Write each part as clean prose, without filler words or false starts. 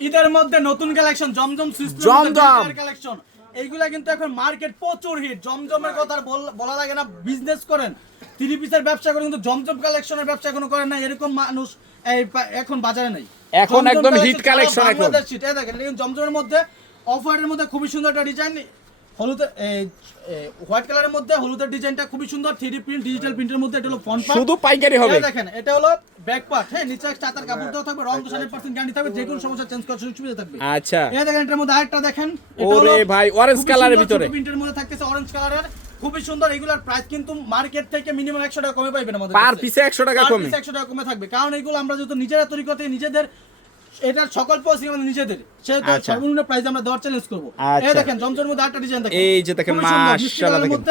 ঈদের মধ্যে নতুন কালেকশন জমজম কালেকশন এইগুলা কিন্তু এখন মার্কেট প্রচুর হিট। জমজমের কথা বলা লাগে না, বিজনেস করেন, থ্রি পিসের ব্যবসা করেন, কিন্তু জমজম কালেকশনের ব্যবসা এখনো করেন না, এরকম মানুষ এখন বাজারে নাই। এখন একদম হিট কালেকশন। এখন দেখেন জমজমের মধ্যে অফ হোয়াইটের মধ্যে খুবই সুন্দর একটা ডিজাইন, হলুদের হোয়াইট কালারের মধ্যে হলুদের ডিজাইনটা খুবই সুন্দর, 3D প্রিন্ট ডিজিটাল প্রিন্টের মধ্যে। এটা হলো ফ্রন্ট পার্ট, শুধু পাইকারি হবে। দেখেন এটা হলো ব্যাক পার্ট, হ্যাঁ নিচে চাতার কাপড় দেওয়া থাকবে, রং 100% গ্যারান্টি থাকবে, যে কোনো সমস্যা চেঞ্জ করার সুবিধা থাকবে। আচ্ছা এই দেখেন এটার মধ্যে আরেকটা দেখেন, ওরে ভাই অরেঞ্জ কালারের ভিতরে প্রিন্টের মধ্যে থাকতেছে, অরেঞ্জ কালারের খুবই সুন্দর। এগুলোর প্রাইস কিন্তু মার্কেট থেকে মিনিমাম 100 টাকা কমে পাবেন আমাদের পার পিসে 100 টাকা কমে, 100 টাকা কমে থাকবে। কারণ এগুলো আমরা যেহেতু নিজেরা তৈরি করতে, নিজেদের এটার সকল পয়সা আমাদের নিজেদের, সেহেতু সর্বনিম্ন প্রাইস আমরা দেওয়ার চ্যালেঞ্জ করব। এই দেখেন জমজমের মধ্যে আরেকটা ডিজাইন দেখেন, এই যে দেখেন মাশাআল্লাহ দেখেন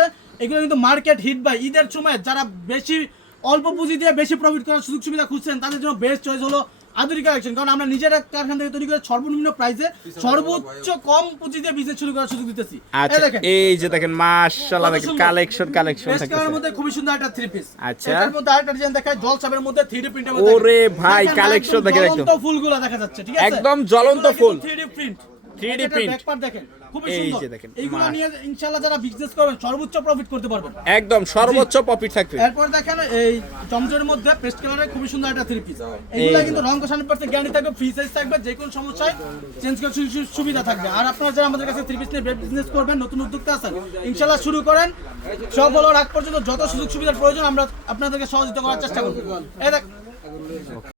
এগুলো কিন্তু মার্কেট হিট বাই। ঈদের সময় যারা বেশি অল্প পুঁজি দিয়ে বেশি প্রফিট করার সুযোগ সুবিধা খুঁজছেন, তাদের জন্য বেস্ট চয়েস হলো আধুনিক কালেকশন। কারণ আমরা নিজেরা কারখানা থেকে তৈরি করে সর্বনিম্ন প্রাইসে সর্বোচ্চ কম পুঁজি দিয়ে বিজনেস শুরু করার সুযোগ দিতেছি। এই দেখেন, এই যে দেখেন মাশাআল্লাহ দেখেন কালেকশন থাকছে। এর মধ্যে খুবই সুন্দর একটা থ্রি পিস। আচ্ছা এর মধ্যে আরেকটা ডিজাইন দেখায় জলছাপের মধ্যে 3D প্রিন্টের মধ্যে। ওরে ভাই কালেকশন দেখেন, একদম জ্বলন্ত ফুলগুলো দেখা যাচ্ছে, ঠিক আছে একদম জ্বলন্ত ফুল 3D print. 3D print back part দেখেন খুবই এই সুন্দর। যে দেখেন এইগুলো নিয়ে ইনশাআল্লাহ যারা বিজনেস করবেন সর্বোচ্চ প্রফিট করতে পারবেন, একদম সর্বোচ্চ প্রফিট থাকবে। এরপর দেখেন এই জমজমের মধ্যে পেস্ট কালারের খুবই সুন্দর একটা থ্রি পিস। এগুলা কিন্তু রং 100% গ্যারান্টি থাকবে, ফ্রি সাইজ থাকবে, যে কোনো সমস্যায় চেঞ্জ করার সুবিধা থাকবে। আর আপনারা যারা আমাদের কাছে থ্রি পিস নিয়ে বিজনেস করবেন, নতুন উদ্যোক্তা আছেন, ইনশাআল্লাহ শুরু করেন। সব বলার আগ পর্যন্ত যত সুযোগ সুবিধার প্রয়োজন আমরা আপনাদেরকে সহযোগিতা করার চেষ্টা করব। এই দেখ